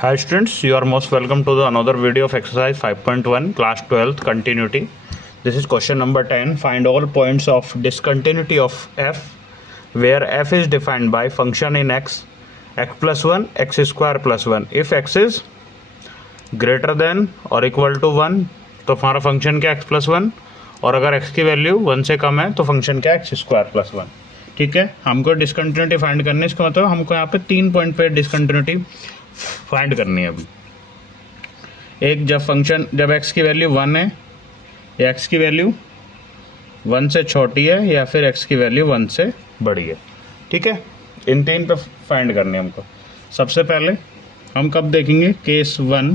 Hi students, you are most welcome to the another video of exercise 5.1 class 12th continuity. This is question number 10. Find all points of discontinuity of f where f is defined by function in x plus 1, x square plus 1. If x is greater than or equal to 1 तो हमारा function क्या x plus 1, और अगर x की value 1 से कम है तो function क्या x स्क्वायर प्लस 1. ठीक है, हमको डिसकंटिन्यूटी फाइंड करनी है. इसका मतलब हमको यहाँ पे 3 पॉइंट पे डिसकंटिन्यूटी फाइंड करनी है. अभी एक जब x की वैल्यू 1 है या x की वैल्यू 1 से छोटी है या फिर x की वैल्यू 1 से बड़ी है. ठीक है, इन 3 पे फाइंड करनी है हमको. सबसे पहले हम कब देखेंगे case 1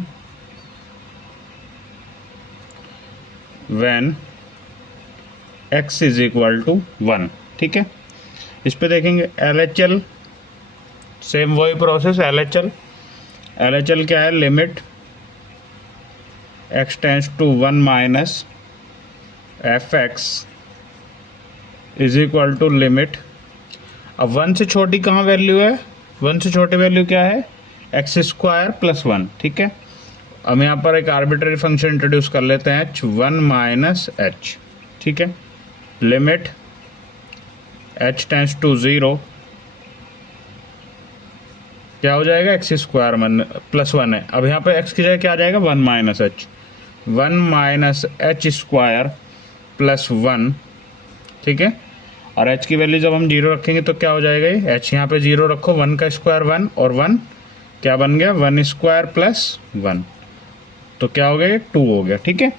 when x is equal to 1. ठीक है, इस पे देखेंगे LHL. सेम वही प्रोसेस. LHL क्या है? Limit x tends to 1 minus fx is equal to limit. अब 1 से छोटी कहाँ वैल्यू है? 1 से छोटी वैल्यू क्या है? x square plus 1. ठीक है, अब यहाँ पर एक आर्बिट्ररी फंक्शन इंट्रोड्यूस कर लेते हैं h1 माइनस h. ठीक है, लिमिट h टेंड्स टू 0 क्या हो जाएगा? एक्स स्क्वायर प्लस 1 है. अब यहाँ पे x की जगह क्या आ जाएगा? 1 minus h. 1 minus h square plus 1. ठीक है, और h की वैल्यू जब हम 0 रखेंगे तो क्या हो जाएगा? ये h यहाँ पे 0 रखो, 1 का स्क्वायर 1 और 1 क्या बन गया? 1 स्क्वायर प्लस 1, तो क्या हो गया? ये 2 हो गया. ठीक है,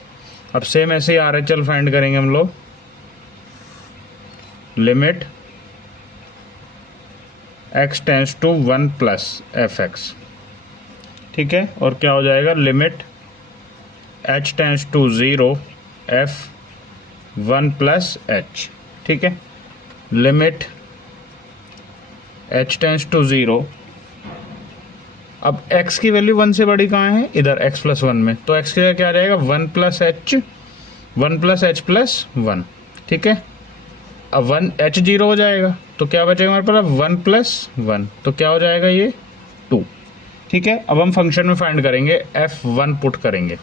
अब सेम ऐसे ही RHL फाइंड करेंगे हम लोग. Limit x tends to 1 plus fx. ठीक है, और क्या हो जाएगा? Limit h tends to 0 f 1 plus h. ठीक है, लिमिट h टेंड्स टू 0. अब x की वैल्यू 1 से बड़ी कहाँ है? इधर x प्लस 1 में, तो x की जगह क्या आ जाएगा? 1 प्लस h प्लस 1. ठीक है, अब 1 h 0 हो जाएगा तो क्या बचेगा हमारे पास? 1 प्लस 1, तो क्या हो जाएगा? ये 2. ठीक है, अब हम फंक्शन में फाइंड करेंगे. f1 पुट करेंगे.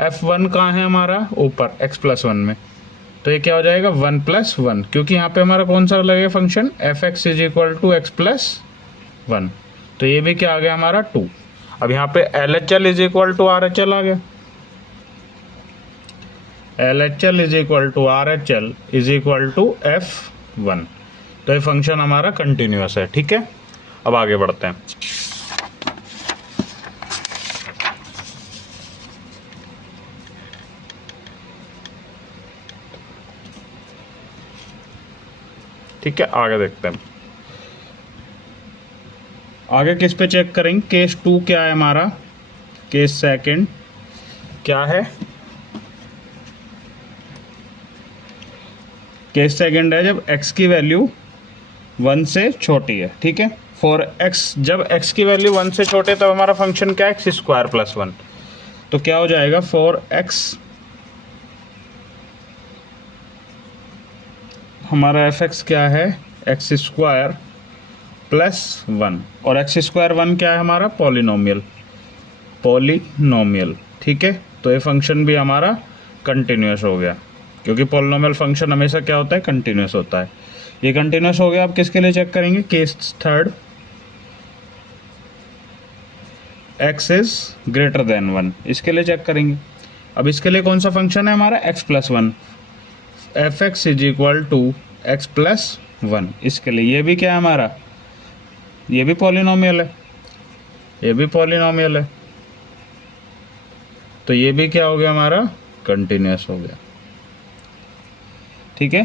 f1 कहाँ है हमारा? ऊपर x प्लस 1 में, तो ये क्या हो जाएगा? 1 प्लस 1, क्योंकि यहाँ पे हमारा कौन सा लगेगा function? fx is equal to x plus 1, तो ये भी क्या आ गया हमारा? 2. अब यहाँ पे LHL is equal to RHL आ गया. LHL is equal to RHL is equal to f1, तो ये फंक्शन हमारा कंटिन्यूअस है. ठीक है, अब आगे बढ़ते हैं. ठीक है, आगे देखते हैं. आगे किस पे चेक करेंगे? केस 2 क्या है हमारा? केस सेकंड क्या है? केस सेकंड है जब x की वैल्यू 1 से छोटी है. ठीक है, फॉर x जब x की वैल्यू 1 से छोटे तब हमारा फंक्शन क्या है? x स्क्वायर प्लस 1, तो क्या हो जाएगा? फॉर x हमारा fx क्या है? x स्क्वायर प्लस 1, और x स्क्वायर 1 क्या है हमारा? पॉलिनोमियल. ठीक है, तो ये फंक्शन भी हमारा कंटिन्यूअस हो गया, क्योंकि पॉलिनोमियल फंक्शन हमेशा क्या होता है? कंटिन्यूअस होता है. ये कंटिन्यूअस हो गया. अब किसके लिए चेक करेंगे? Case third, x is greater than 1, इसके लिए चेक करेंगे. अब इसके लिए कौन सा फंक्शन है हमारा? x plus 1. fx is equal to x plus 1. इसके लिए ये भी क्या है हमारा? ये भी पॉलिनोमियल है. तो ये भी क्या हो गया हमारा? कंटिन्यूअस हो गया. ठीक है,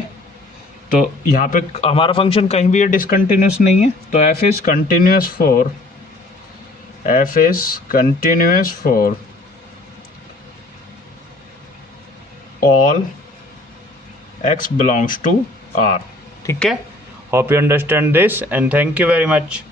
तो यहाँ पे हमारा फंक्शन कहीं भी ये डिसकंटिन्यूअस नहीं है, तो f is continuous for all x belongs to R. ठीक है, hope you understand this and thank you very much.